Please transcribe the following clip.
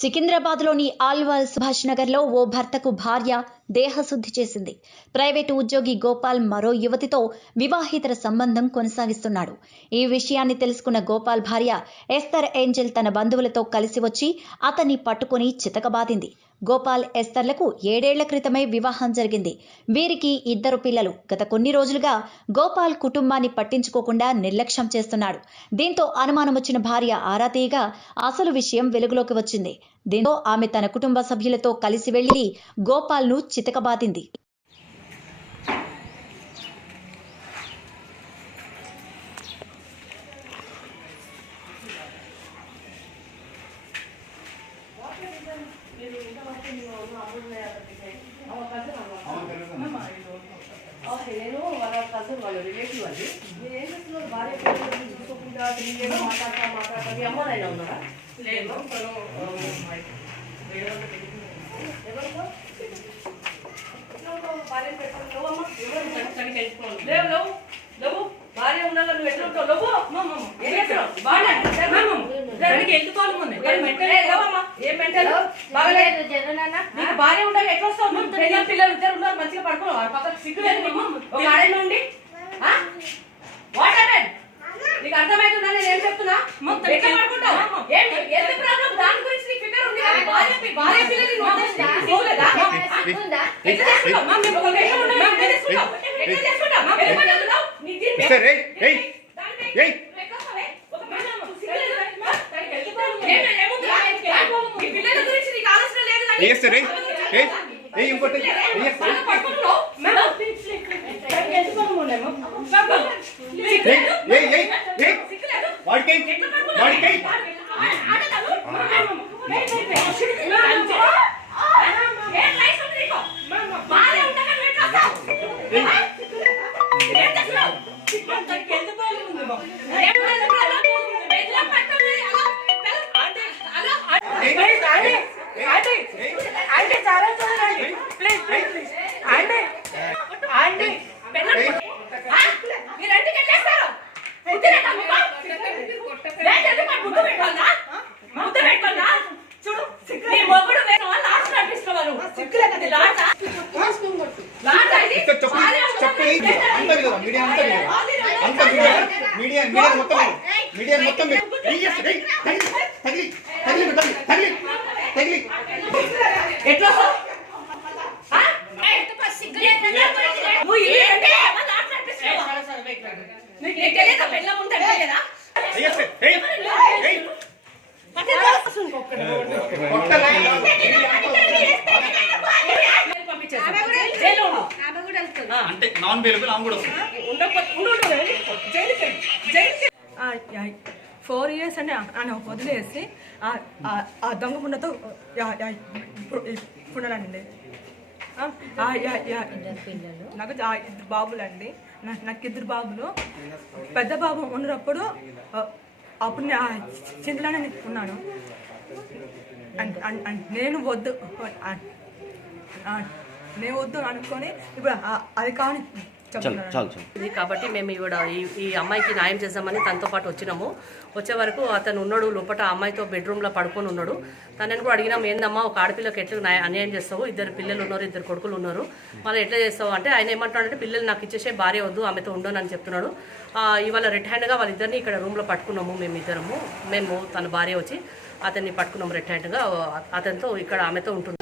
సికింద్రాబాద్లోని ఆల్వాల్ సుభాష్ నగర్లో ఓ భర్తకు భార్య దేహశుద్ధి చేసింది. ప్రైవేటు ఉద్యోగి గోపాల్ మరో యువతితో వివాహేతర సంబంధం కొనసాగిస్తున్నాడు. ఈ విషయాన్ని తెలుసుకున్న గోపాల్ భార్య ఎస్తర్ ఏంజెల్ తన బంధువులతో కలిసి వచ్చి అతన్ని పట్టుకుని చితకబాదింది. గోపాల్ ఎస్తర్లకు 7 ఏళ్ల క్రితమే వివాహం జరిగింది. వీరికి 2 పిల్లలు. గత కొన్ని రోజులుగా గోపాల్ కుటుంబాన్ని పట్టించుకోకుండా నిర్లక్ష్యం చేస్తున్నాడు. దీంతో అనుమానం వచ్చిన భార్య ఆరా తీయగా అసలు విషయం వెలుగులోకి వచ్చింది. దీంతో ఆమె తన కుటుంబ సభ్యులతో కలిసి వెళ్లి గోపాల్ను చితకబాదింది. నేను వాళ్ళ కజిన్ వాళ్ళ రిలేటివ్ అది మీరు ఏం చేస్తున్నారు? భార్య చూసుకోకుండా మాట్లాడతా మీ అమ్మనైనా ఉన్నారా? లేదు. భార్య పెట్టుకోవమ్మా లేవు లేవు భార్య ఉండాలి. నువ్వు ఎట్లా ఉంటావు? లేవు నీకు భార్య ఉండాలి. ఎట్లా వస్తావు? పిల్లలు 2 ఉన్నారు, మంచిగా పడుకున్నావు. పక్కన సిగ్గు లేదు ఒక ఆడలో ఉండి. నీకు అర్థమవుతుందా నేను ఏం చెప్తున్నా? ఎట్లా పడుకుంటావు? ఎంత ప్రాబ్లం? దాని గురించి నీకు ఫికర్ ఉంది. భార్య పిల్లలు అంటే నాన్ అవైలబుల్ ఆమె కూడా 4 years అంటే ఆయన వదిలేసి ఆ దొంగ పుండతో పుండాలండి. నాకు 2 బాబులండి. నాకు 2 బాబులు. పెద్ద బాబు ఉన్నప్పుడు అప్పుడు చింతలోనే ఉన్నాను. నేను వద్దు అనుకొని ఇప్పుడు అది కాని కాబట్టి మేము ఇవిడ ఈ అమ్మాయికి న్యాయం చేద్దామని తనతో పాటు వచ్చినాము. వచ్చే వరకు అతను ఉన్నాడు లోపల, అమ్మాయితో బెడ్రూమ్లో పడుకొని ఉన్నాడు. తనని కూడా అడిగినాం, ఏందమ్మా ఒక ఆడపిల్లకి ఎట్లా అన్యాయం చేస్తావు? 2 పిల్లలు ఉన్నారు, 2 కొడుకులు ఉన్నారు, మళ్ళీ ఎట్లా చేస్తావు అంటే ఆయన ఏమంటున్నాడంటే పిల్లలు నాకు ఇచ్చేసే, భార్య వద్దు, ఆమెతో ఉండను చెప్తున్నాడు. ఇవాళ రెడ్ హ్యాండ్గా వాళ్ళిద్దరిని ఇక్కడ రూమ్లో పట్టుకున్నాము. మేము తన భార్య వచ్చి అతన్ని పట్టుకున్నాము రెడ్ హ్యాండ్గా. అతనితో ఇక్కడ ఆమెతో ఉంటుంది.